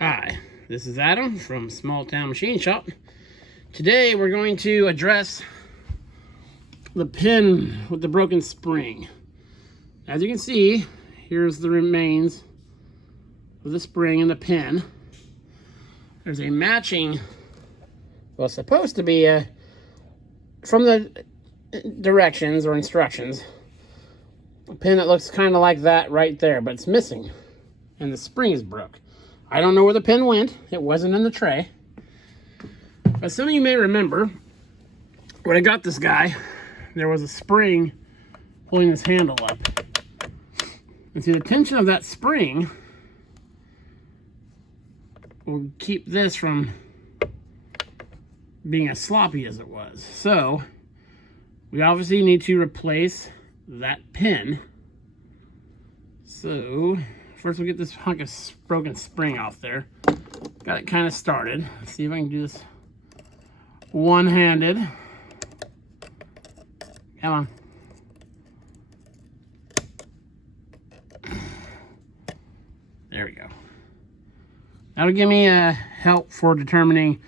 Hi, this is Adam from Small Town Machine Shop. Today we're going to address the pin with the broken spring. As you can see, here's the remains of the spring and the pin. There's a matching, well, supposed to be from the directions or instructions, a pin that looks kind of like that right there, but it's missing and the spring is broke. I don't know where the pin went. It wasn't in the tray. But some of you may remember, when I got this guy, there was a spring holding this handle up. And see, the tension of that spring will keep this from being as sloppy as it was. So, we obviously need to replace that pin. So, first we'll get this hunk of broken spring off there. Got it kind of started. Let's see if I can do this one-handed. Come on. There we go. That'll give me help for determining,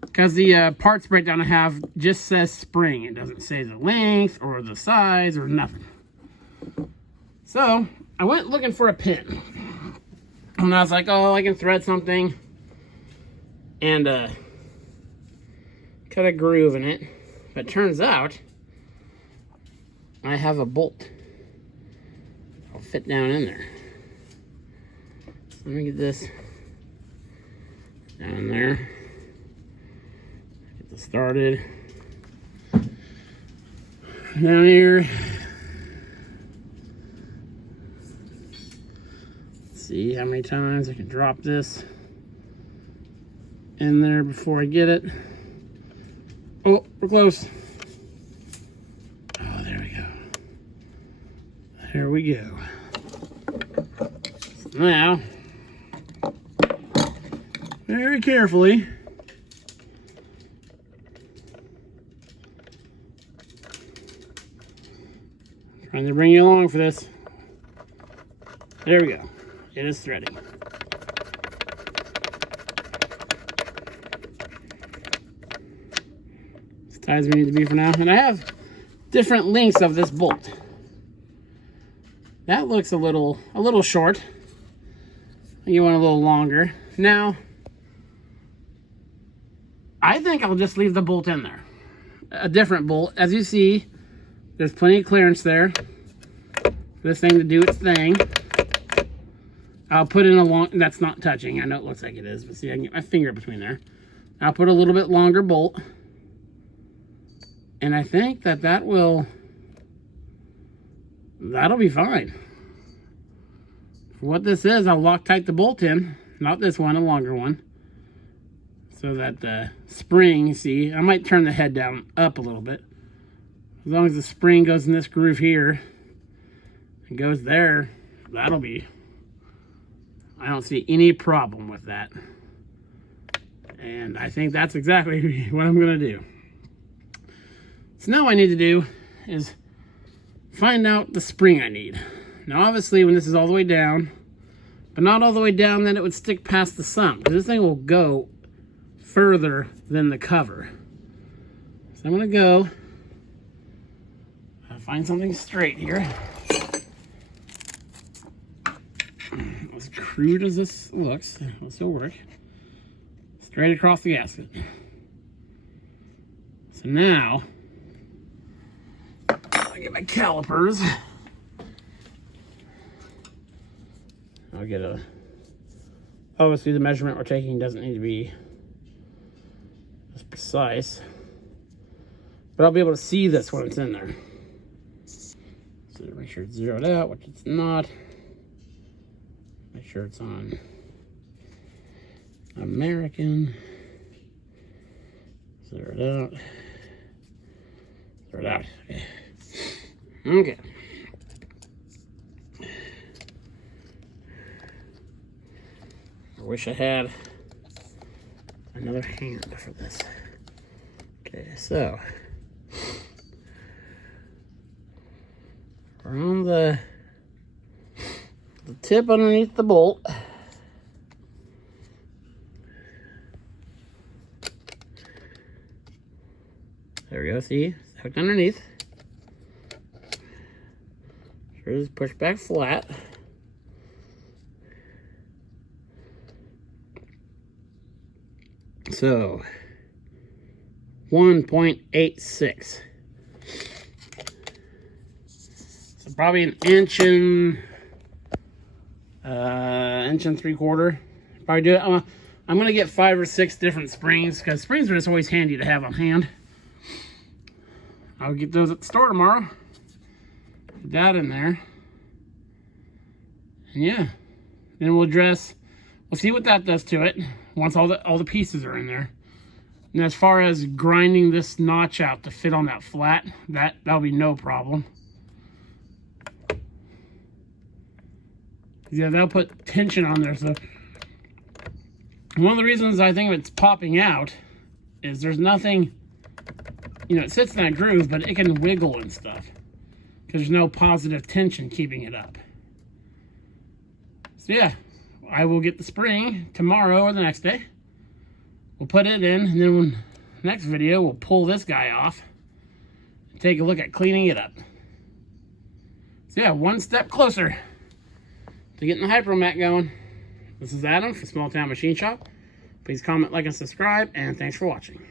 because the parts breakdown I have just says spring. It doesn't say the length or the size or nothing. So, I went looking for a pin. And I was like, oh, I can thread something and cut a groove in it. But it turns out I have a bolt. I'll fit down in there. So let me get this down there. Get this started. Down here. See how many times I can drop this in there before I get it. Oh, we're close. Oh, there we go. There we go. Now, very carefully, trying to bring you along for this. There we go. It is threading. As tight as we need to be for now. And I have different lengths of this bolt. That looks a little short. You want a little longer. Now, I think I'll just leave the bolt in there. A different bolt. As you see, there's plenty of clearance there for this thing to do its thing. I'll put in a long, that's not touching. I know it looks like it is, but see, I can get my finger between there. I'll put a little bit longer bolt. And I think that'll be fine. For what this is, I'll Loctite the bolt in. Not this one, a longer one. So that the spring, see, I might turn the head down up a little bit. As long as the spring goes in this groove here, and goes there, that'll be, I don't see any problem with that. And I think that's exactly what I'm going to do. So now what I need to do is find out the spring I need. Now obviously when this is all the way down, but not all the way down, then it would stick past the sump. Because this thing will go further than the cover. So I'm going to go find something straight here. As crude as this looks, it'll still work. Straight across the gasket. So now, I get my calipers. I'll get obviously the measurement we're taking doesn't need to be as precise, but I'll be able to see this when it's in there. So make sure it's zeroed out, which it's not. Make sure it's on American. Zero it out. Zero it out. Okay. I wish I had another hand for this. Okay, so around the tip underneath the bolt, There we go, see? It's hooked underneath. Just push back flat. So 1.86. So probably an inch and 3/4. Probably do it. I'm gonna get 5 or 6 different springs because springs are just always handy to have on hand. I'll get those at the store tomorrow. Put that in there. And yeah, then we'll see what that does to it once all the pieces are in there. And as far as grinding this notch out to fit on that flat, that'll be no problem. Yeah, that'll put tension on there. So one of the reasons I think it's popping out is there's nothing, you know, it sits in that groove, but it can wiggle and stuff because there's no positive tension keeping it up. So yeah, I will get the spring tomorrow or the next day. We'll put it in, and then next video we'll pull this guy off and take a look at cleaning it up. So yeah, one step closer to getting the hipromac going. This is Adam from Small Town Machine Shop. Please comment, like, and subscribe, and thanks for watching.